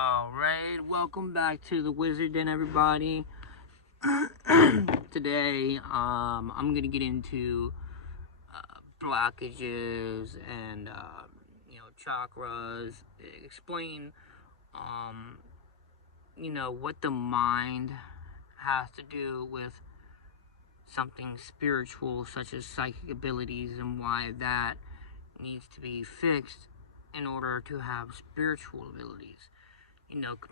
Alright, welcome back to the Wizard Den, everybody. Today, I'm gonna get into blockages and, chakras, explain, what the mind has to do with something spiritual, such as psychic abilities, and why that needs to be fixed in order to have spiritual abilities.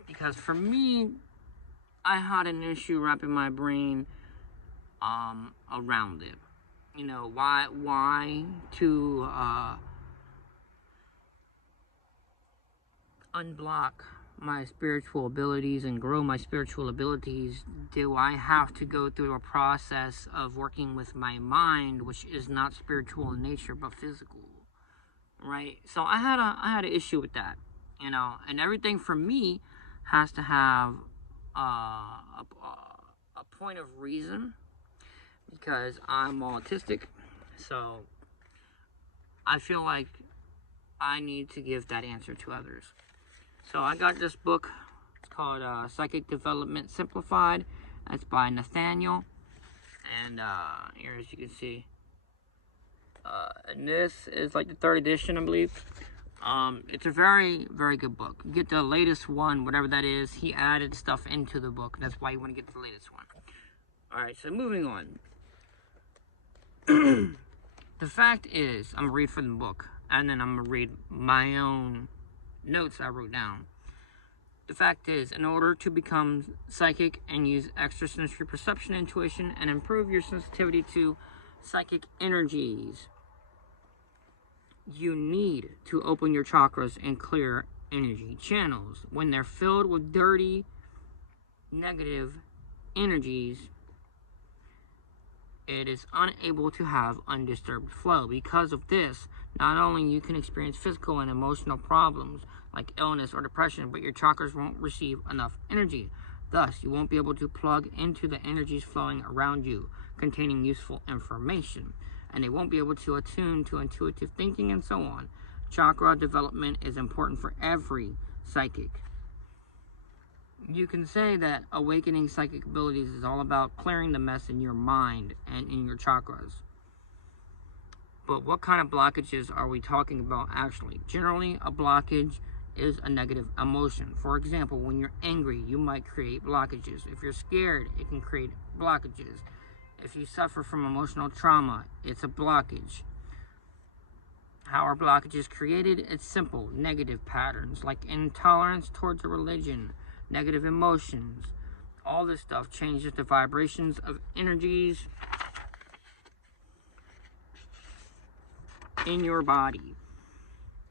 Because for me, I had an issue wrapping my brain around it. Why to unblock my spiritual abilities and grow my spiritual abilities, do I have to go through a process of working with my mind, which is not spiritual in nature but physical, right? So I had an issue with that, and everything for me has to have a point of reason, because I'm autistic. So I feel like I need to give that answer to others. So I got this book. It's called Psychic Development Simplified. That's by Nathaniel. And here, as you can see, and this is like the third edition, I believe. It's a very, very good book. You get the latest one, whatever that is. He added stuff into the book. That's why you want to get the latest one. Alright, so moving on. The fact is, I'm going to read from the book, and then I'm going to read my own notes I wrote down. The fact is, in order to become psychic and use extrasensory perception, intuition, and improve your sensitivity to psychic energies, you need to open your chakras and clear energy channels. When they're filled with dirty, negative energies, it is unable to have undisturbed flow. Because of this, not only you can experience physical and emotional problems like illness or depression, but your chakras won't receive enough energy. Thus, you won't be able to plug into the energies flowing around you, containing useful information, and they won't be able to attune to intuitive thinking and so on. Chakra development is important for every psychic. You can say that awakening psychic abilities is all about clearing the mess in your mind and in your chakras. But what kind of blockages are we talking about actually? Generally, a blockage is a negative emotion. For example, when you're angry, you might create blockages. If you're scared, it can create blockages. If you suffer from emotional trauma, it's a blockage. How are blockages created? It's simple. Negative patterns like intolerance towards a religion, negative emotions, all this stuff changes the vibrations of energies in your body.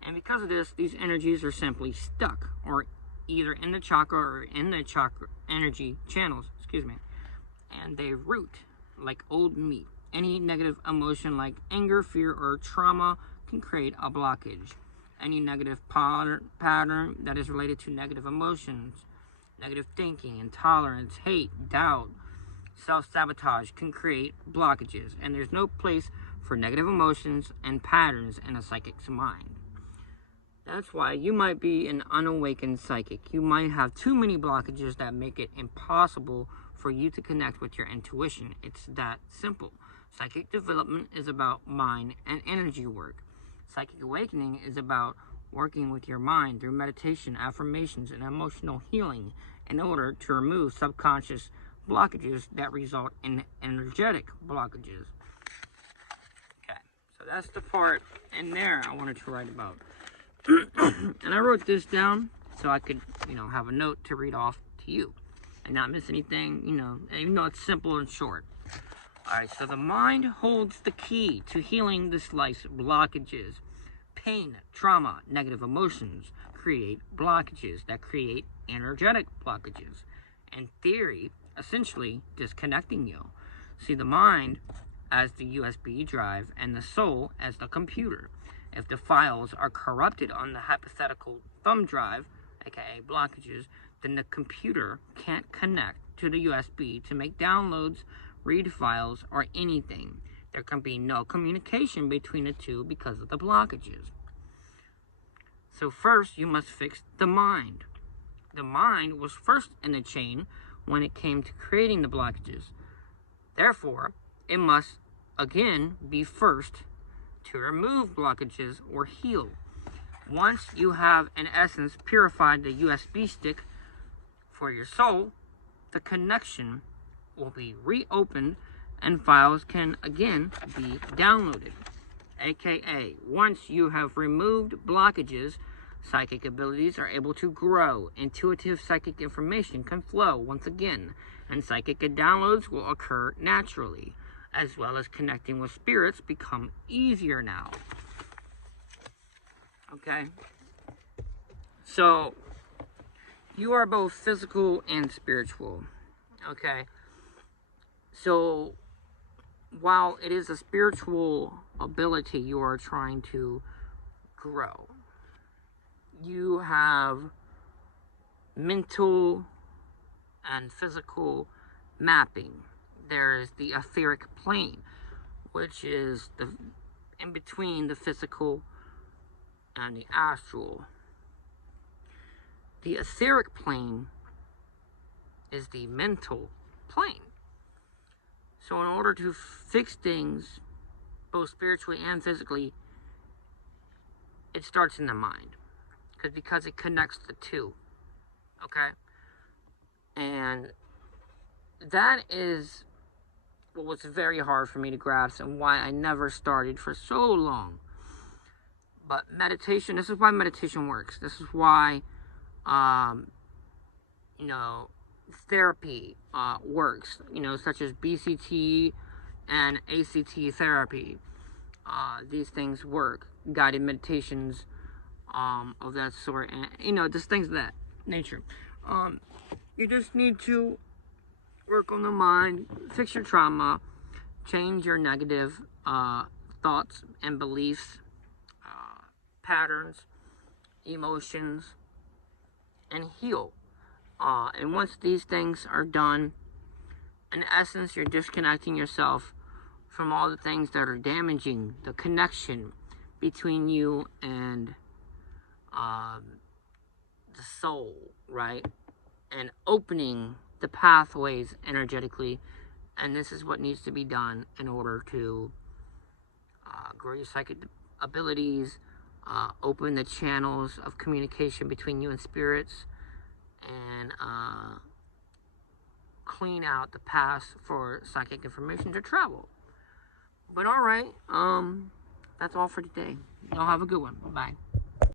And because of this, these energies are simply stuck, or either in the chakra or in the chakra energy channels, and they root like old meat. Any negative emotion like anger, fear, or trauma can create a blockage. Any negative pattern that is related to negative emotions, negative thinking, intolerance, hate, doubt, self-sabotage can create blockages, and there's no place for negative emotions and patterns in a psychic's mind. That's why you might be an unawakened psychic. You might have too many blockages that make it impossible for you to connect with your intuition. It's that simple. Psychic development is about mind and energy work. Psychic awakening is about working with your mind through meditation, affirmations, and emotional healing in order to remove subconscious blockages that result in energetic blockages. Okay, so that's the part in there I wanted to write about. And I wrote this down so I could, have a note to read off to you and not miss anything, even though it's simple and short. Alright, so the mind holds the key to healing this life's blockages. Pain, trauma, negative emotions create blockages that create energetic blockages. In theory, essentially disconnecting you. See the mind as the USB drive and the soul as the computer. If the files are corrupted on the hypothetical thumb drive, aka blockages, then the computer can't connect to the USB to make downloads, read files, or anything. There can be no communication between the two because of the blockages. So first, you must fix the mind. the mind was first in the chain when it came to creating the blockages. Therefore, it must again be first to remove blockages or heal. Once you have, in essence, purified the USB stick for your soul, the connection will be reopened and files can again be downloaded. AKA, once you have removed blockages, psychic abilities are able to grow. Intuitive psychic information can flow once again, and psychic downloads will occur naturally, as well as connecting with spirits become easier now. Okay? So, you are both physical and spiritual. Okay? So, while it is a spiritual ability you are trying to grow, you have mental and physical mapping. There is the etheric plane, which is the in between the physical and the astral. The etheric plane is the mental plane. So in order to fix things, both spiritually and physically, it starts in the mind. Because it connects the two. Okay? And that is what was very hard for me to grasp and why I never started for so long. But meditation, this is why meditation works. This is why, therapy works. Such as BCT and ACT therapy. These things work. Guided meditations of that sort. And, just things of that nature. You just need to work on the mind, fix your trauma, change your negative thoughts and beliefs, patterns, emotions, and heal. And once these things are done, in essence, you're disconnecting yourself from all the things that are damaging the connection between you and the soul, right? And opening the pathways energetically. And this is what needs to be done in order to grow your psychic abilities, open the channels of communication between you and spirits, and clean out the paths for psychic information to travel. But alright, that's all for today. Y'all have a good one. Bye-bye.